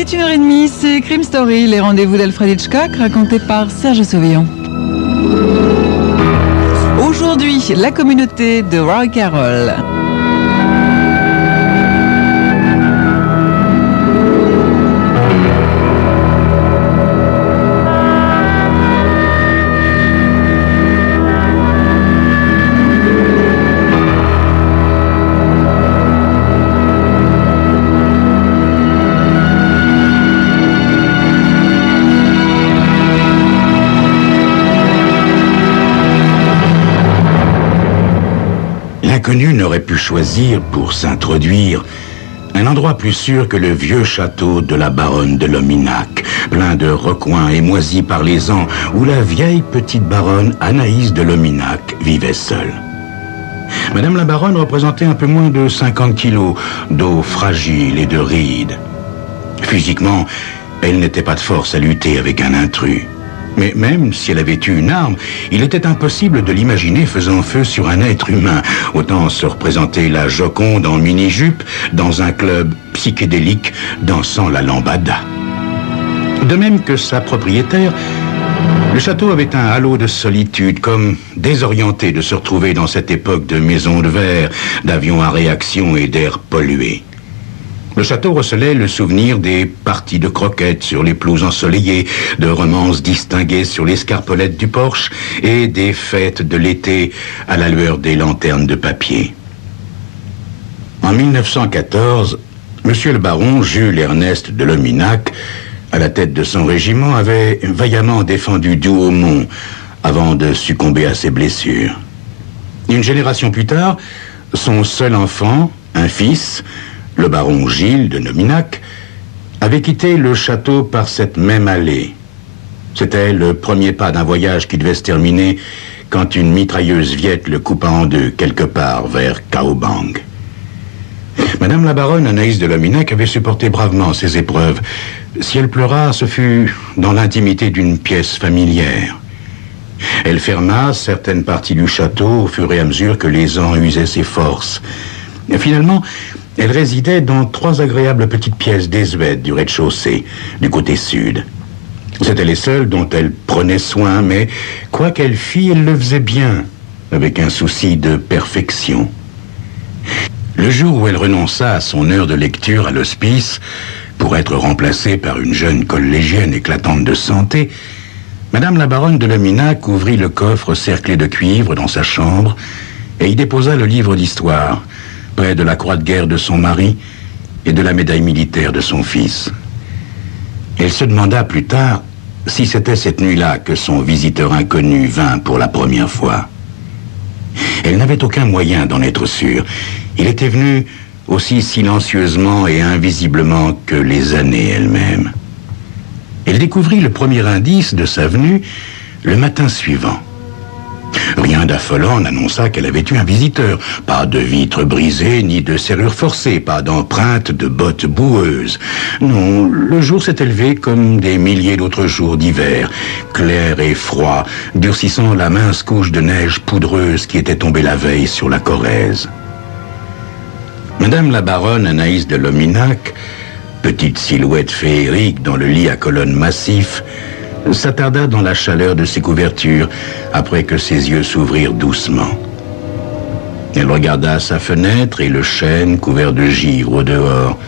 Il est 1h30, c'est Crime Story, les rendez-vous d'Alfred Hitchcock, racontés par Serge Sauveillon. Aujourd'hui, la communauté de Roy Carroll. L'inconnu n'aurait pu choisir pour s'introduire un endroit plus sûr que le vieux château de la baronne de Lominac, plein de recoins et moisi par les ans, où la vieille petite baronne Anaïs de Lominac vivait seule. Madame la baronne représentait un peu moins de 50 kilos, d'eau fragile et de rides. Physiquement, elle n'était pas de force à lutter avec un intrus. Mais même si elle avait eu une arme, il était impossible de l'imaginer faisant feu sur un être humain. Autant se représenter la Joconde en mini-jupe dans un club psychédélique dansant la lambada. De même que sa propriétaire, le château avait un halo de solitude, comme désorienté de se retrouver dans cette époque de maisons de verre, d'avions à réaction et d'air pollué. Le château recelait le souvenir des parties de croquettes sur les pelouses ensoleillées, de romances distinguées sur l'escarpolette du porche et des fêtes de l'été à la lueur des lanternes de papier. En 1914, monsieur le baron Jules Ernest de Lominac, à la tête de son régiment, avait vaillamment défendu Douaumont avant de succomber à ses blessures. Une génération plus tard, son seul enfant, un fils, le baron Gilles de Lominac, avait quitté le château par cette même allée. C'était le premier pas d'un voyage qui devait se terminer quand une mitrailleuse viette le coupa en deux quelque part vers Kaobang. Madame la baronne Anaïs de Lominac avait supporté bravement ces épreuves. Si elle pleura, ce fut dans l'intimité d'une pièce familière. Elle ferma certaines parties du château au fur et à mesure que les ans usaient ses forces. Et finalement, elle résidait dans 3 agréables petites pièces désuètes du rez-de-chaussée, du côté sud. C'étaient les seules dont elle prenait soin, mais quoi qu'elle fît, elle le faisait bien, avec un souci de perfection. Le jour où elle renonça à son heure de lecture à l'hospice, pour être remplacée par une jeune collégienne éclatante de santé, Madame la baronne de Lominac ouvrit le coffre cerclé de cuivre dans sa chambre et y déposa le livre d'histoire, près de la croix de guerre de son mari et de la médaille militaire de son fils. Elle se demanda plus tard si c'était cette nuit-là que son visiteur inconnu vint pour la première fois. Elle n'avait aucun moyen d'en être sûre. Il était venu aussi silencieusement et invisiblement que les années elles-mêmes. Elle découvrit le premier indice de sa venue le matin suivant. Rien d'affolant n'annonça qu'elle avait eu un visiteur. Pas de vitres brisées, ni de serrures forcées, pas d'empreintes de bottes boueuses. Non, le jour s'est élevé comme des milliers d'autres jours d'hiver, clair et froid, durcissant la mince couche de neige poudreuse qui était tombée la veille sur la Corrèze. Madame la baronne Anaïs de Lominac, petite silhouette féerique dans le lit à colonnes massifs, s'attarda dans la chaleur de ses couvertures après que ses yeux s'ouvrirent doucement. Elle regarda sa fenêtre et le chêne couvert de givre au dehors.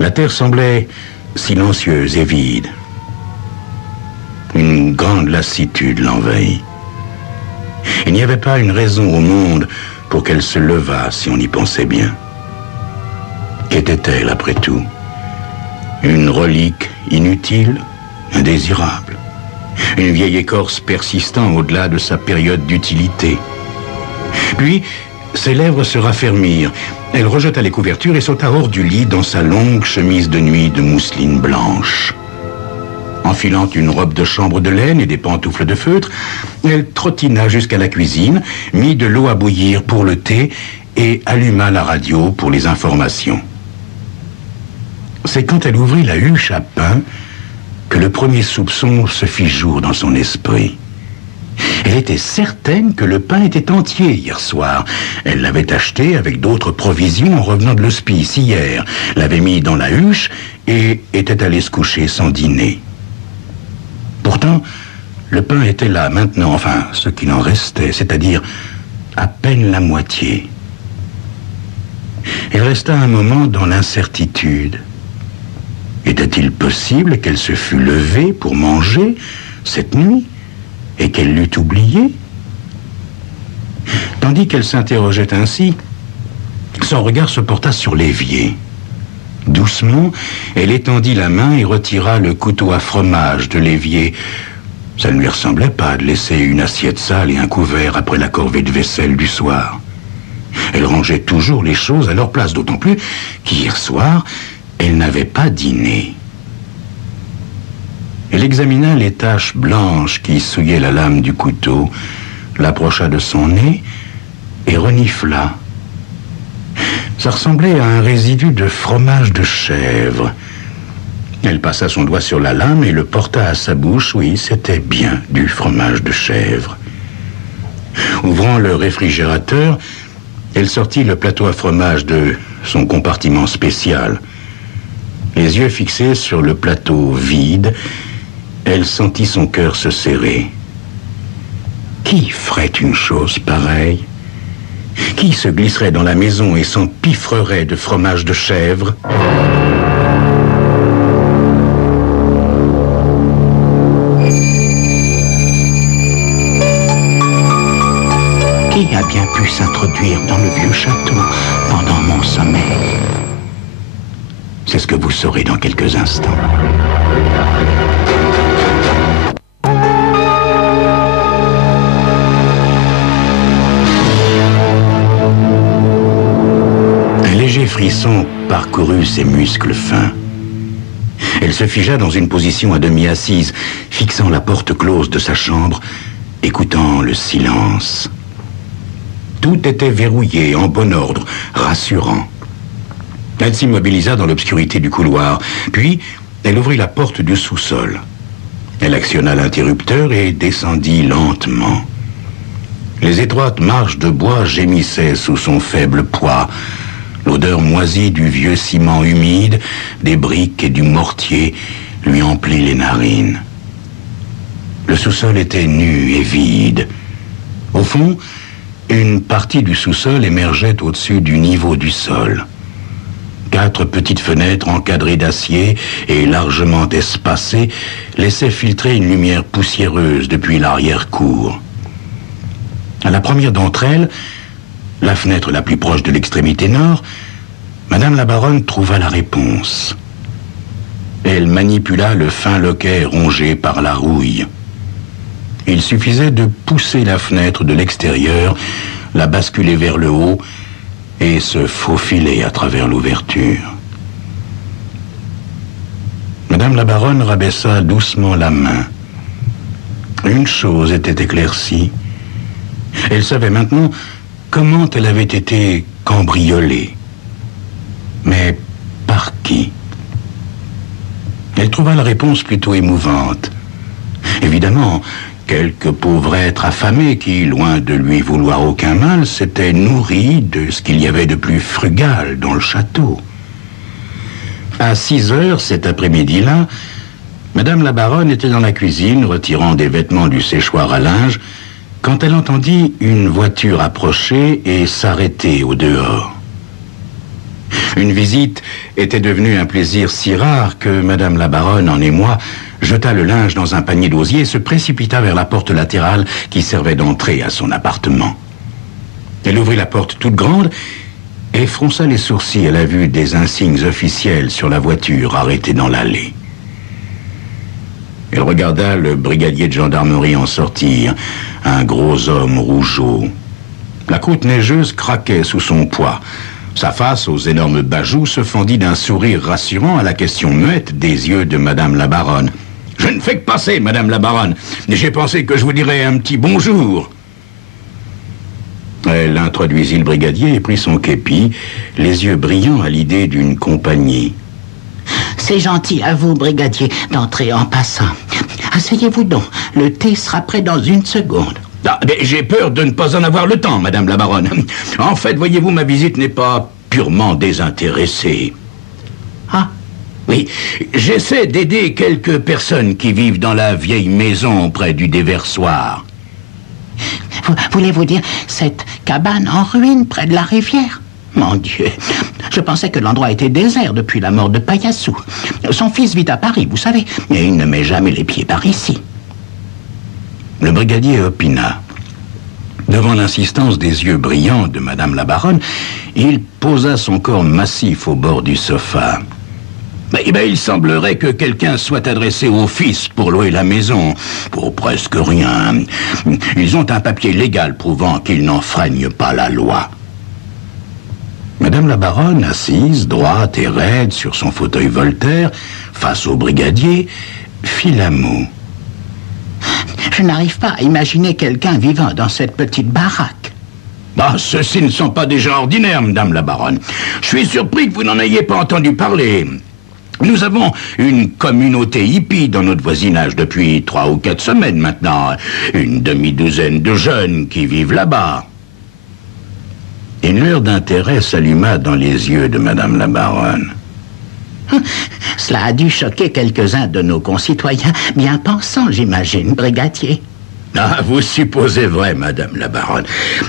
La terre semblait silencieuse et vide. Une grande lassitude l'envahit. Il n'y avait pas une raison au monde pour qu'elle se levât si on y pensait bien. Qu'était-elle après tout? Une relique inutile? Indésirable. Une vieille écorce persistant au-delà de sa période d'utilité. Puis, ses lèvres se raffermirent. Elle rejeta les couvertures et sauta hors du lit dans sa longue chemise de nuit de mousseline blanche. Enfilant une robe de chambre de laine et des pantoufles de feutre, elle trottina jusqu'à la cuisine, mit de l'eau à bouillir pour le thé et alluma la radio pour les informations. C'est quand elle ouvrit la huche à pain que le premier soupçon se fit jour dans son esprit. Elle était certaine que le pain était entier hier soir. Elle l'avait acheté avec d'autres provisions en revenant de l'hospice hier, l'avait mis dans la huche et était allée se coucher sans dîner. Pourtant, le pain était là maintenant, enfin, ce qu'il en restait, c'est-à-dire à peine la moitié. Elle resta un moment dans l'incertitude. Était-il possible qu'elle se fût levée pour manger cette nuit et qu'elle l'eût oublié? Tandis qu'elle s'interrogeait ainsi, son regard se porta sur l'évier. Doucement, elle étendit la main et retira le couteau à fromage de l'évier. Ça ne lui ressemblait pas de laisser une assiette sale et un couvert après la corvée de vaisselle du soir. Elle rangeait toujours les choses à leur place, d'autant plus qu'hier soir, elle n'avait pas dîné. Elle examina les taches blanches qui souillaient la lame du couteau, l'approcha de son nez et renifla. Ça ressemblait à un résidu de fromage de chèvre. Elle passa son doigt sur la lame et le porta à sa bouche. Oui, c'était bien du fromage de chèvre. Ouvrant le réfrigérateur, elle sortit le plateau à fromage de son compartiment spécial. Les yeux fixés sur le plateau vide, elle sentit son cœur se serrer. Qui ferait une chose pareille? Qui se glisserait dans la maison et s'empiffrerait de fromage de chèvre? Qui a bien pu s'introduire dans le vieux château pendant mon sommeil? C'est ce que vous saurez dans quelques instants. Un léger frisson parcourut ses muscles fins. Elle se figea dans une position à demi assise, fixant la porte close de sa chambre, écoutant le silence. Tout était verrouillé, en bon ordre, rassurant. Elle s'immobilisa dans l'obscurité du couloir, puis elle ouvrit la porte du sous-sol. Elle actionna l'interrupteur et descendit lentement. Les étroites marches de bois gémissaient sous son faible poids. L'odeur moisie du vieux ciment humide, des briques et du mortier lui emplit les narines. Le sous-sol était nu et vide. Au fond, une partie du sous-sol émergeait au-dessus du niveau du sol. 4 petites fenêtres encadrées d'acier et largement espacées laissaient filtrer une lumière poussiéreuse depuis l'arrière-cour. À la première d'entre elles, la fenêtre la plus proche de l'extrémité nord, Madame la baronne trouva la réponse. Elle manipula le fin loquet rongé par la rouille. Il suffisait de pousser la fenêtre de l'extérieur, la basculer vers le haut et se faufiler à travers l'ouverture. Madame la baronne rabaissa doucement la main. Une chose était éclaircie. Elle savait maintenant comment elle avait été cambriolée. Mais par qui? Elle trouva la réponse plutôt émouvante. Évidemment, quelque pauvre être affamé qui, loin de lui vouloir aucun mal, s'était nourri de ce qu'il y avait de plus frugal dans le château. À 6 heures cet après-midi-là, Madame la baronne était dans la cuisine, retirant des vêtements du séchoir à linge, quand elle entendit une voiture approcher et s'arrêter au dehors. Une visite était devenue un plaisir si rare que Madame la baronne, en émoi, jeta le linge dans un panier d'osier et se précipita vers la porte latérale qui servait d'entrée à son appartement. Elle ouvrit la porte toute grande et fronça les sourcils à la vue des insignes officiels sur la voiture arrêtée dans l'allée. Elle regarda le brigadier de gendarmerie en sortir, un gros homme rougeau. La croûte neigeuse craquait sous son poids. Sa face, aux énormes bajoux, se fendit d'un sourire rassurant à la question muette des yeux de Madame la baronne. « Je ne fais que passer, Madame la baronne. J'ai pensé que je vous dirais un petit bonjour. » Elle introduisit le brigadier et prit son képi, les yeux brillants à l'idée d'une compagnie. « C'est gentil à vous, brigadier, d'entrer en passant. Asseyez-vous donc. Le thé sera prêt dans 1 seconde. Ah, j'ai peur de ne pas en avoir le temps, Madame la Baronne. En fait, voyez-vous, ma visite n'est pas purement désintéressée. Ah, oui, j'essaie d'aider quelques personnes qui vivent dans la vieille maison près du déversoir. voulez-vous dire cette cabane en ruine près de la rivière? Mon Dieu, je pensais que l'endroit était désert depuis la mort de Payassou. Son fils vit à Paris, vous savez, et il ne met jamais les pieds par ici. Le brigadier opina. Devant l'insistance des yeux brillants de Madame la Baronne, il posa son corps massif au bord du sofa. Il semblerait que quelqu'un soit adressé au fils pour louer la maison, pour presque rien. Ils ont un papier légal prouvant qu'ils n'enfreignent pas la loi. Madame la Baronne, assise, droite et raide sur son fauteuil Voltaire, face au brigadier, fit la moue. Je n'arrive pas à imaginer quelqu'un vivant dans cette petite baraque. Ceux-ci ne sont pas des gens ordinaires, Madame la Baronne. Je suis surpris que vous n'en ayez pas entendu parler. Nous avons une communauté hippie dans notre voisinage depuis 3 ou 4 semaines maintenant. Une demi-douzaine de jeunes qui vivent là-bas. Une lueur d'intérêt s'alluma dans les yeux de Madame la Baronne. Cela a dû choquer quelques-uns de nos concitoyens bien pensants, j'imagine, brigadier. Ah, vous supposez vrai, Madame la Baronne.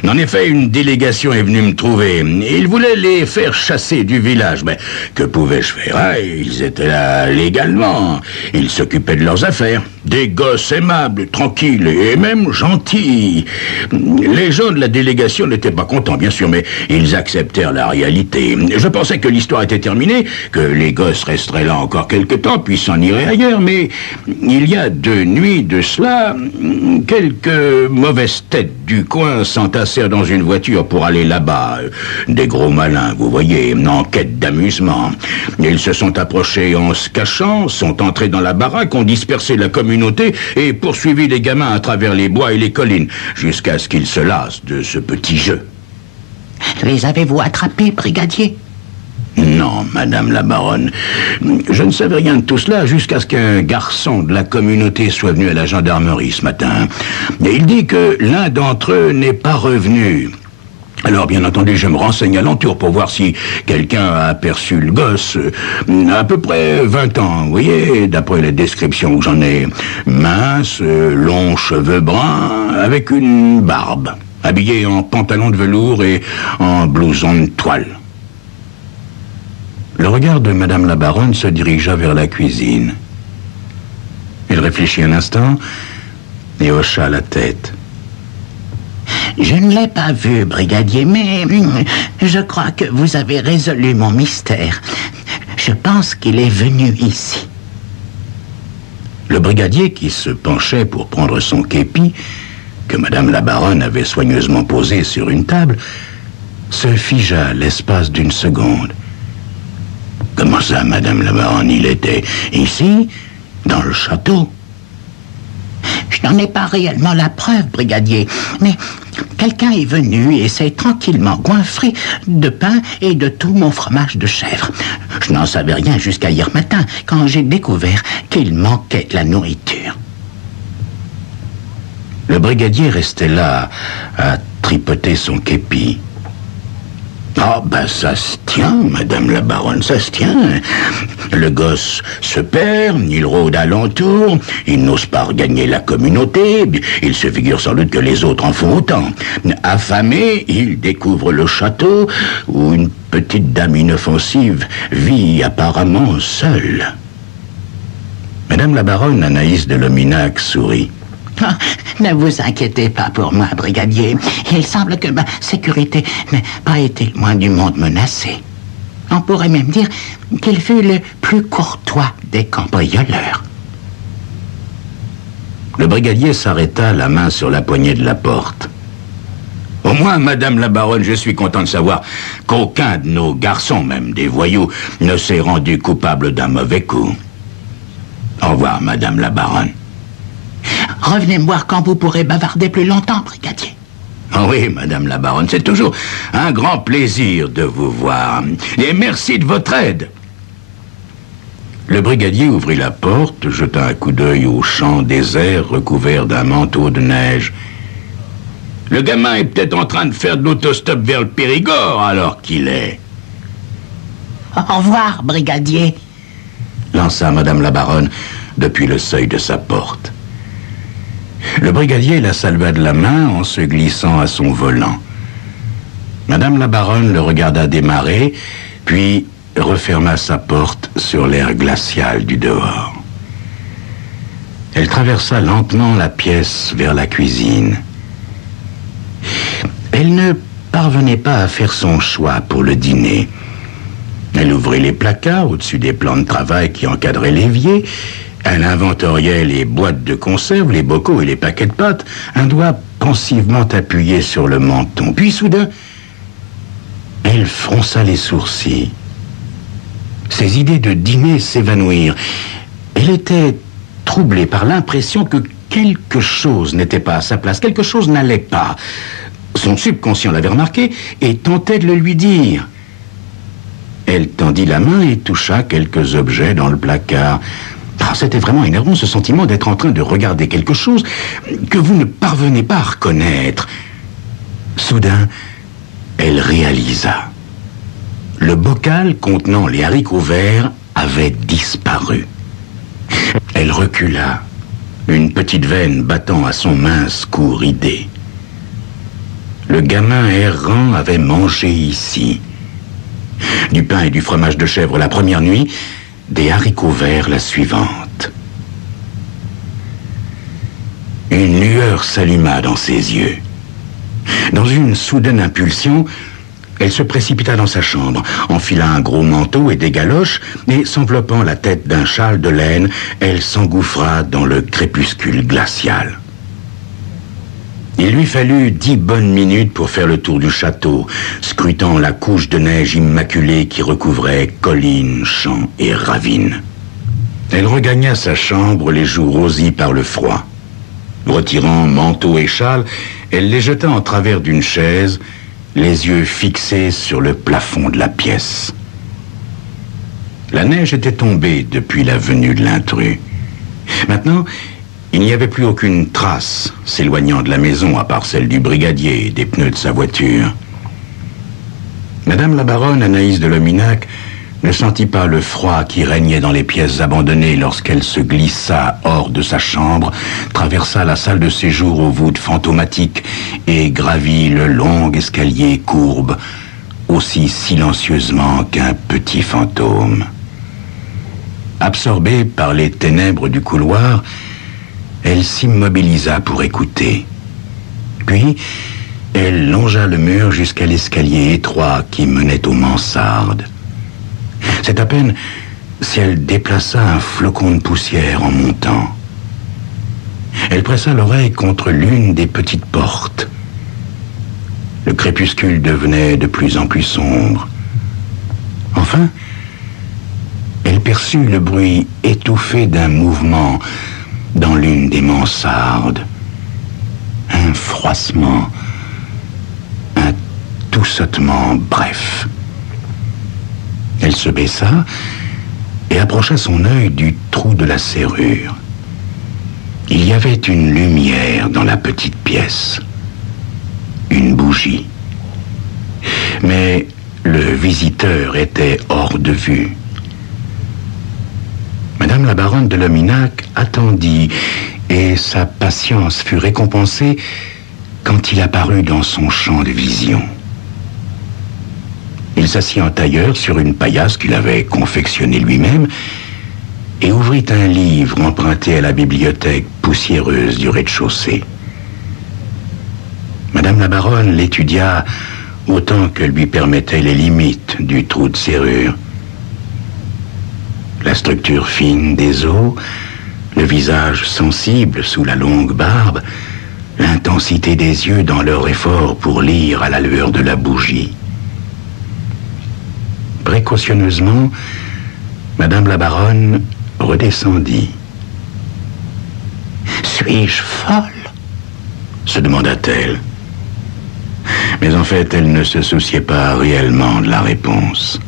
En effet, une délégation est venue me trouver. Ils voulaient les faire chasser du village. Mais que pouvais-je faire? Ils étaient là légalement. Ils s'occupaient de leurs affaires. Des gosses aimables, tranquilles et même gentils. Les gens de la délégation n'étaient pas contents, bien sûr, mais ils acceptèrent la réalité. Je pensais que l'histoire était terminée, que les gosses resteraient là encore quelque temps, puis s'en iraient ailleurs. Mais il y a 2 nuits de cela, quelques mauvaises têtes du coin s'entassèrent dans une voiture pour aller là-bas. Des gros malins, vous voyez, en quête d'amusement. Ils se sont approchés en se cachant, sont entrés dans la baraque, ont dispersé la communauté et poursuivi les gamins à travers les bois et les collines, jusqu'à ce qu'ils se lassent de ce petit jeu. Les avez-vous attrapés, brigadier? Non, Madame la Baronne. Je ne savais rien de tout cela jusqu'à ce qu'un garçon de la communauté soit venu à la gendarmerie ce matin. Et il dit que l'un d'entre eux n'est pas revenu. Alors, bien entendu, je me renseigne alentour pour voir si quelqu'un a aperçu le gosse. À peu près 20 ans, vous voyez, d'après la description que j'en ai. Mince, longs cheveux bruns, avec une barbe. Habillé en pantalon de velours et en blouson de toile. Le regard de Madame la Baronne se dirigea vers la cuisine. Il réfléchit un instant et hocha la tête. Je ne l'ai pas vu, brigadier, mais je crois que vous avez résolu mon mystère. Je pense qu'il est venu ici. Le brigadier, qui se penchait pour prendre son képi, que Madame la Baronne avait soigneusement posé sur une table, se figea l'espace d'une seconde. Comment ça, Madame la Baronne? Il était ici, dans le château? Je n'en ai pas réellement la preuve, brigadier, mais quelqu'un est venu et s'est tranquillement goinfré de pain et de tout mon fromage de chèvre. Je n'en savais rien jusqu'à hier matin, quand j'ai découvert qu'il manquait de la nourriture. Le brigadier restait là, à tripoter son képi. Ah, ça se tient, Madame la Baronne, ça se tient. Le gosse se perd, il rôde alentour, il n'ose pas regagner la communauté, il se figure sans doute que les autres en font autant. Affamé, il découvre le château, où une petite dame inoffensive vit apparemment seule. Madame la Baronne, Anaïs de Lominac, sourit. Ah, ne vous inquiétez pas pour moi, brigadier. Il semble que ma sécurité n'ait pas été loin du monde menacé. On pourrait même dire qu'il fut le plus courtois des cambrioleurs. Le brigadier s'arrêta, la main sur la poignée de la porte. Au moins, Madame la Baronne, je suis content de savoir qu'aucun de nos garçons, même des voyous, ne s'est rendu coupable d'un mauvais coup. Au revoir, Madame la Baronne. Revenez me voir quand vous pourrez bavarder plus longtemps, brigadier. Oh oui, Madame la Baronne, c'est toujours un grand plaisir de vous voir. Et merci de votre aide. Le brigadier ouvrit la porte, jeta un coup d'œil au champ désert recouvert d'un manteau de neige. « Le gamin est peut-être en train de faire de l'autostop vers le Périgord, alors qu'il est. » « Au revoir, brigadier !» lança Madame la baronne depuis le seuil de sa porte. Le brigadier la salua de la main en se glissant à son volant. Madame la baronne le regarda démarrer, puis referma sa porte sur l'air glacial du dehors. Elle traversa lentement la pièce vers la cuisine. Elle ne parvenait pas à faire son choix pour le dîner. Elle ouvrit les placards au-dessus des plans de travail qui encadraient l'évier. Elle inventoriait les boîtes de conserve, les bocaux et les paquets de pâtes, un doigt pensivement appuyé sur le menton. Puis soudain, elle fronça les sourcils. Ses idées de dîner s'évanouirent. Elle était troublée par l'impression que quelque chose n'était pas à sa place, quelque chose n'allait pas. Son subconscient l'avait remarqué et tentait de le lui dire. Elle tendit la main et toucha quelques objets dans le placard. C'était vraiment énervant, ce sentiment d'être en train de regarder quelque chose que vous ne parvenez pas à reconnaître. Soudain, elle réalisa. Le bocal contenant les haricots verts avait disparu. Elle recula, une petite veine battant à son mince cou ridé. Le gamin errant avait mangé ici. Du pain et du fromage de chèvre la première nuit, des haricots verts la suivante. Une lueur s'alluma dans ses yeux. Dans une soudaine impulsion, elle se précipita dans sa chambre, enfila un gros manteau et des galoches, et s'enveloppant la tête d'un châle de laine, elle s'engouffra dans le crépuscule glacial. Il lui fallut 10 bonnes minutes pour faire le tour du château, scrutant la couche de neige immaculée qui recouvrait collines, champs et ravines. Elle regagna sa chambre, les joues rosies par le froid. Retirant manteau et châle, elle les jeta en travers d'une chaise, les yeux fixés sur le plafond de la pièce. La neige était tombée depuis la venue de l'intrus. Maintenant, il n'y avait plus aucune trace s'éloignant de la maison, à part celle du brigadier et des pneus de sa voiture. Madame la baronne Anaïs de Lominac ne sentit pas le froid qui régnait dans les pièces abandonnées lorsqu'elle se glissa hors de sa chambre, traversa la salle de séjour aux voûtes fantomatiques et gravit le long escalier courbe, aussi silencieusement qu'un petit fantôme. Absorbée par les ténèbres du couloir, elle s'immobilisa pour écouter. Puis, elle longea le mur jusqu'à l'escalier étroit qui menait aux mansardes. C'est à peine si elle déplaça un flocon de poussière en montant. Elle pressa l'oreille contre l'une des petites portes. Le crépuscule devenait de plus en plus sombre. Enfin, elle perçut le bruit étouffé d'un mouvement dans l'une des mansardes. Un froissement, un toussotement bref. Elle se baissa et approcha son œil du trou de la serrure. Il y avait une lumière dans la petite pièce. Une bougie. Mais le visiteur était hors de vue. Madame la baronne de Lominac attendit, et sa patience fut récompensée quand il apparut dans son champ de vision. Il s'assit en tailleur sur une paillasse qu'il avait confectionnée lui-même et ouvrit un livre emprunté à la bibliothèque poussiéreuse du rez-de-chaussée. Madame la baronne l'étudia autant que lui permettaient les limites du trou de serrure. La structure fine des os, le visage sensible sous la longue barbe, l'intensité des yeux dans leur effort pour lire à la lueur de la bougie. Précautionneusement, Madame la baronne redescendit. « Suis-je folle ?» se demanda-t-elle. Mais en fait, elle ne se souciait pas réellement de la réponse.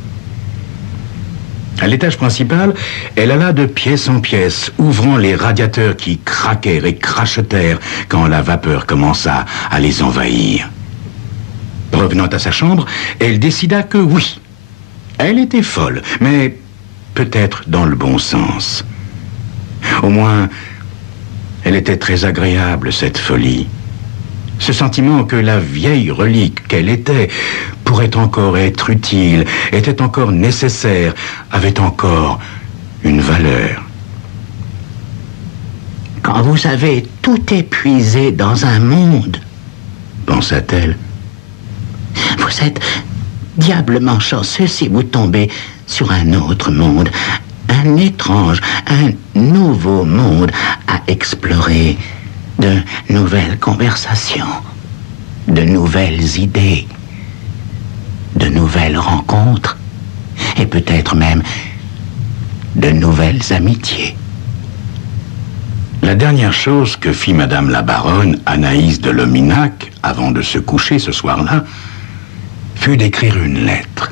À l'étage principal, elle alla de pièce en pièce, ouvrant les radiateurs qui craquèrent et crachetèrent quand la vapeur commença à les envahir. Revenant à sa chambre, elle décida que oui, elle était folle, mais peut-être dans le bon sens. Au moins, elle était très agréable, cette folie. Ce sentiment que la vieille relique qu'elle était pourrait encore être utile, était encore nécessaire, avait encore une valeur. Quand vous avez tout épuisé dans un monde, pensa-t-elle, vous êtes diablement chanceux si vous tombez sur un autre monde, un étrange, un nouveau monde à explorer, de nouvelles conversations, de nouvelles idées, de nouvelles rencontres, et peut-être même de nouvelles amitiés. La dernière chose que fit Madame la baronne Anaïs de Lominac, avant de se coucher ce soir-là, fut d'écrire une lettre.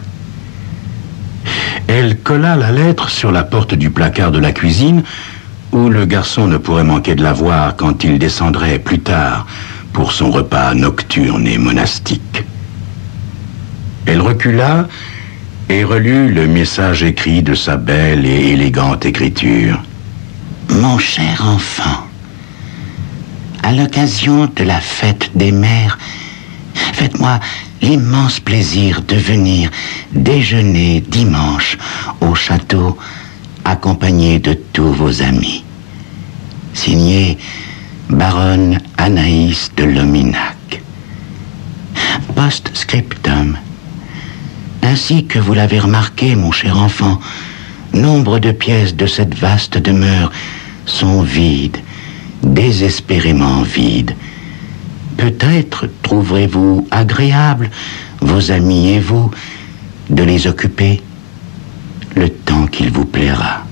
Elle colla la lettre sur la porte du placard de la cuisine, où le garçon ne pourrait manquer de la voir quand il descendrait plus tard pour son repas nocturne et monastique. Elle recula et relut le message écrit de sa belle et élégante écriture. Mon cher enfant, à l'occasion de la fête des mères, faites-moi l'immense plaisir de venir déjeuner dimanche au château, accompagné de tous vos amis. Signé Baronne Anaïs de Lominac. Post-scriptum. Ainsi que vous l'avez remarqué, mon cher enfant, nombre de pièces de cette vaste demeure sont vides, désespérément vides. Peut-être trouverez-vous agréable, vos amis et vous, de les occuper le temps qu'il vous plaira.